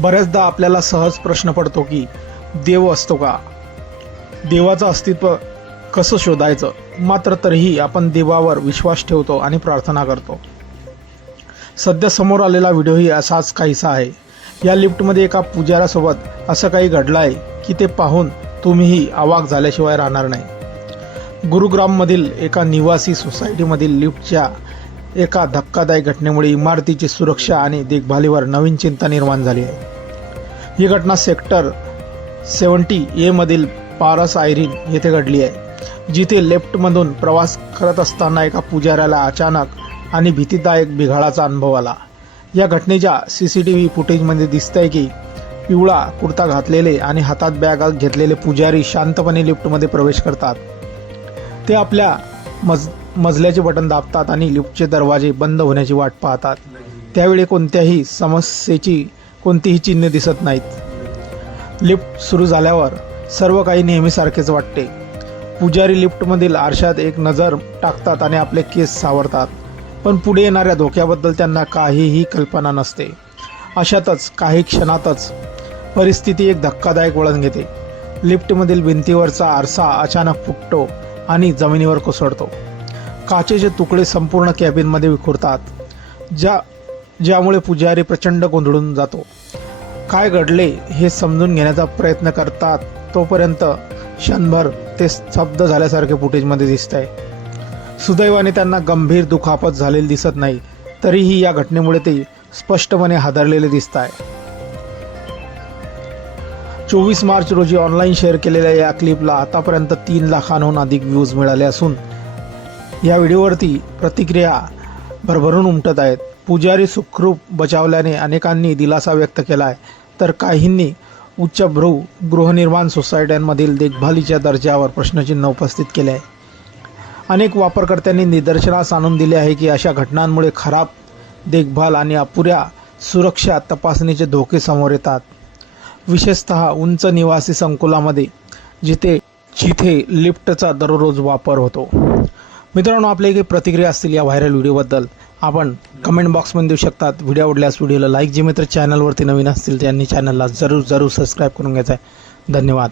बऱ्याचदा आपल्याला सहज प्रश्न पडतो की देव असतो का? देवाचं अस्तित्व कसं शोधायचं? मात्र तरीही आपण देवावर विश्वास ठेवतो आणि प्रार्थना करतो. सध्या समोर आलेला व्हिडिओही असाच काहीसा आहे. या लिफ्टमध्ये एका पुजाऱ्यासोबत असं काही घडलं आहे की ते पाहून तुम्हीही अवाक झाल्याशिवाय राहणार नाही. गुरुग्राममधील एका निवासी सोसायटीमधील लिफ्टच्या एका धक्कादायक घटनेमुळे इमारतीची सुरक्षा आणि देखभालीवर नवीन चिंता निर्माण झाली आहे. ही घटना सेक्टर 70A मधील पारस आयरिन येथे घडली आहे, जिथे लिफ्टमधून प्रवास करत असताना एका पुजाऱ्याला अचानक आणि भीतीदायक बिघाडाचा अनुभव आला. या घटनेच्या CCTV फुटेजमध्ये दिसतंय की पिवळा कुर्ता घातलेले आणि हातात बॅग घेतलेले पुजारी शांतपणे लिफ्टमध्ये प्रवेश करतात. ते आपल्या मजल्याचे बटन दाबतात आणि लिफ्टचे दरवाजे बंद होण्याची वाट पाहतात. त्यावेळी कोणत्याही समस्येची कोणतीही चिन्हे दिसत नाहीत. लिफ्ट सुरू झाल्यावर सर्व काही नेहमीसारखेच वाटते. पुजारी लिफ्टमधील आरशात एक नजर टाकतात आणि आपले केस सावरतात, पण पुढे येणाऱ्या धोक्याबद्दल त्यांना काहीही कल्पना नसते. अशातच काही क्षणातच परिस्थिती एक धक्कादायक वळण घेते. लिफ्टमधील भिंतीवरचा आरसा अचानक फुटतो आणि जमिनीवर कोसळतो. काचेचे तुकडे संपूर्ण कॅबिनमध्ये विखुरतात, ज्यामुळे पुजारी प्रचंड गोंधळून जातो. काय घडले हे समजून घेण्याचा प्रयत्न करतात तोपर्यंत क्षणभर ते स्तब्ध झाल्यासारखे फुटेजमध्ये दिसत आहे. सुदैवाने त्यांना गंभीर दुखापत झालेली दिसत नाही, तरीही या घटनेमुळे ते स्पष्टपणे हादरलेले दिसत आहे. 24 मार्च रोजी ऑनलाईन शेअर केलेल्या या क्लिपला आतापर्यंत 3 लाखांहून अधिक व्ह्यूज मिळाले असून या व्हिडिओवरती प्रतिक्रिया भरभरून उमटत आहेत. पुजारी सुखरूप बचावल्याने अनेकांनी दिलासा व्यक्त केला आहे, तर काहींनी उच्चभ्रू गृहनिर्माण सोसायट्यांमधील देखभालीच्या दर्जावर प्रश्नचिन्ह उपस्थित केले आहे. अनेक वापरकर्त्यांनी निदर्शनास आणून दिले आहे की अशा घटनांमुळे खराब देखभाल आणि अपुऱ्या सुरक्षा तपासणीचे धोके समोर येतात, विशेषतः उंच निवासी संकुलामध्ये जिथे लिफ्टचा दररोज वापर होतो. मित्रांनो, आपल्या काही प्रतिक्रिया असतील या व्हायरल व्हिडिओबद्दल आपण कमेंट बॉक्समध्ये देऊ शकतात. व्हिडिओ आवडल्यास व्हिडिओला लाईक, जे मित्र चॅनलवरती नवीन असतील त्यांनी चॅनलला जरूर सबस्क्राईब करून घ्यायचं आहे. धन्यवाद.